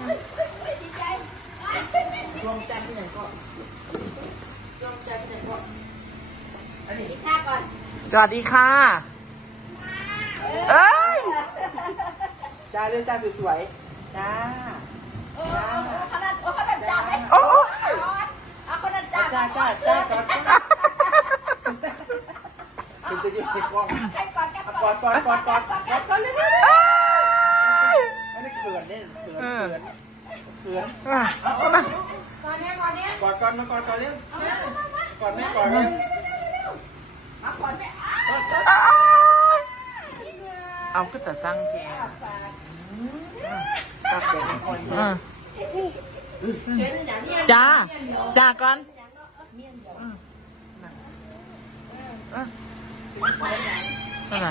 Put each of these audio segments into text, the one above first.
ลองจานที่ไหนก่อนลองจานที่ไหนก่อนอันนี้ข้าก่อนสวัสดีค่ะ เอ้ยจ้าเรื่องจ้าสวยๆจ้าจ้าโอ้จ้าจ้าจ้าก่อนคุณจะยืนติดกล้องก่อนก่อนก่อนก่อนก่อนก่อนก่อน เขินเนี่ยเขินเขินเขินอะเอามาก่อนเนี้ยก่อนเนี้ยกอดก่อนมากอดก่อนเร็วกอดแม่กอดเลยมาก่อนแม่อ้ายเอาก็แต่สร้างเพลงตักเด็กคนอะจ้าจ้าก่อนอะนั่นไง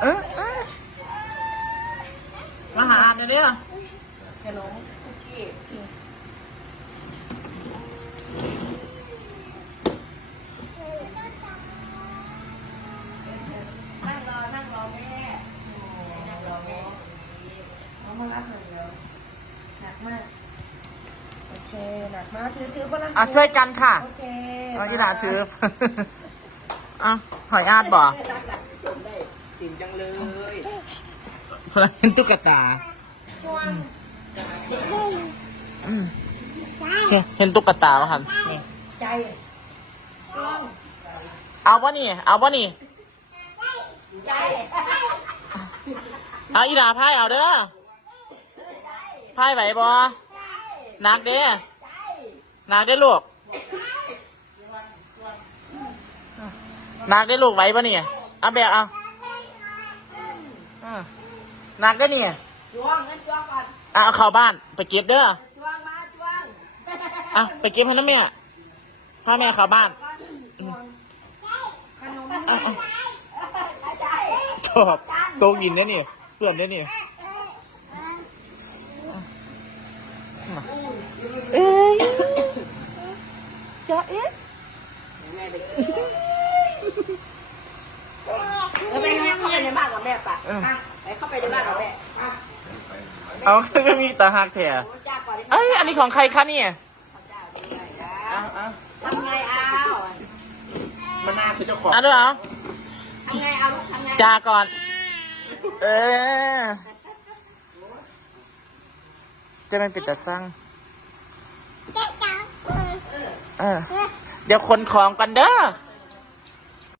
เออเออ มาหาเดี๋ยวนี้ขนมคุกกี้นั่งรอ นั่งรอแม่นั่งรอแม่เอามารับหน่อยเดียวหนักมาก โอเค หนักมากถือถือคนละอะช่วยกันค่ะโอเคเอาที่ดาถืออะหอยอาดบ่ติ่มจังเลยเพราะเป็นตุ๊กตาเห็นตุ๊กตาไหมครับนี่ใจเอาวะนี่ เอาวะนี่ใจเอาอีดาพายเอาเด้อพายไหวบ่หนักเด้หนักได้ลูกหนักได้ลูกไหวปะเนี่ยเอาแบกเอาอะ หนักได้อเนี่ยช่วงงั้นช่วงก่อนอะเอาเข้าบ้านไปเก็บเด้อช่วงมาช่วงอะไปเก็บให้น้ำแม่พ่อแม่เข้าบ้านขนมอะอะใจชอบโตกินได้อนี่เปื่อนได้อนี่เอ้ยจะเอ๊ะ แล้วไปเข้าไป ในบ้านกับแม่ปะไปเข้าไปในบ้านกับแม่เอาก็มีตาหักแถโอ้จ้าก่อนเอ้ยอันนี้ของใครคะเนี่ยจ้าด้วยนะเอาเอาทำไงเอามันน่าคือเจ้าของอะด้วยเหรอทำไงเอาลูกทำไงจาก่อน เออจะเป็นปิดตาสั่งเออ เดี๋ยวคนของกันเด้อ